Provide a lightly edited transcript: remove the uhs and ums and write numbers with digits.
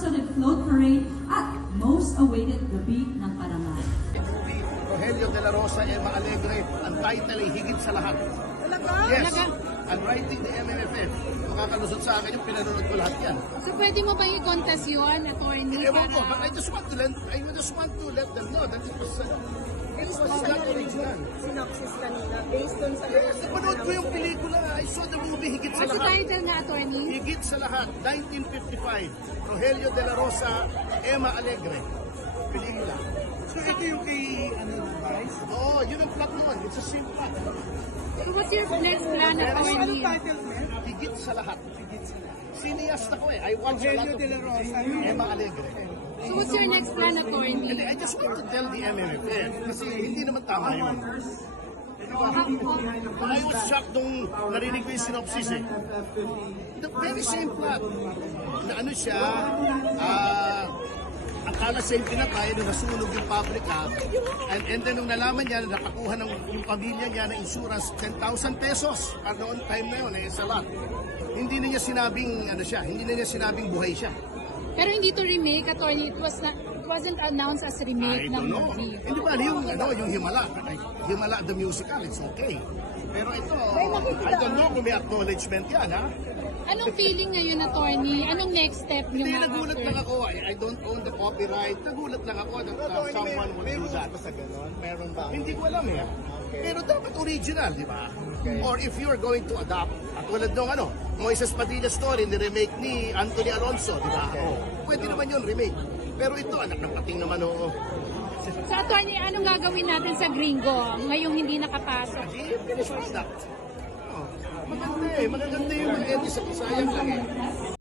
star-studded float parade at most awaited gabi ng Paraman. Movie Rogelio de la Rosa, Emma Alegre, ang title ay higit sa lahat. Yes, I'm writing the MMFF. Makakalusot sa akin yung pinanonood ko lahat yan. So pwede mo bang i-contest yun, attorney? Ewan ko, but I just want to let them know that it was not original. Synopsis kanina, based on sa Yes, napanood ko yung pelikula. I saw the movie Higit sa What's the Lahat. title nga, attorney? Higit sa Lahat, 1955. Rogelio de la Rosa, Emma Alegre. Pelikula. So ito yung kay Vice? Oo, yun ang plot nun. It's a same plot. So what's your next plan, attorney? Title mo? Higit sa lahat. Cineast ako eh. I watch a lot Rogelio of de la Rosa. Emma Alegre. So what's your next plan, attorney? And I just want to tell the MMFF kasi hindi naman tama yun. I was shocked nung narinig ko yung synopsis eh. The very same plot. Na ano siya, akala siya yung pinatay nung nasunog yung pabrika. And then nung nalaman niya na nakakuha ng yung pamilya niya ng insurance, 10,000 pesos. Noon time na yun, it's a lot. Hindi na niya sinabing, ano siya, hindi na niya sinabing buhay siya. Pero hindi to remake, attorney. It wasn't announced as remake I ng don't know. movie. Hindi ba, yung Himala. Himala the musical, it's okay. Pero ito, I don't know kung may acknowledgement yan, ha? Anong feeling ngayon, attorney? Anong next step niyo Hindi, mga nagulat after? lang ako. I don't own the copyright. Nagulat lang ako that someone would do that. Sa ganon? Meron ba? Hindi ko alam eh. Pero dapat original, di ba? Or if you're going to adapt, at tulad nung Moises Padilla story, ni-remake ni Anthony Alonso, di ba? Pwede naman yun, remake. Pero ito, anak ng pating naman, So, attorney, anong gagawin natin sa Gringo ngayong hindi nakapasok? Di, finish product. Maganda eh. Magaganda yung mga edits at sayang lang eh.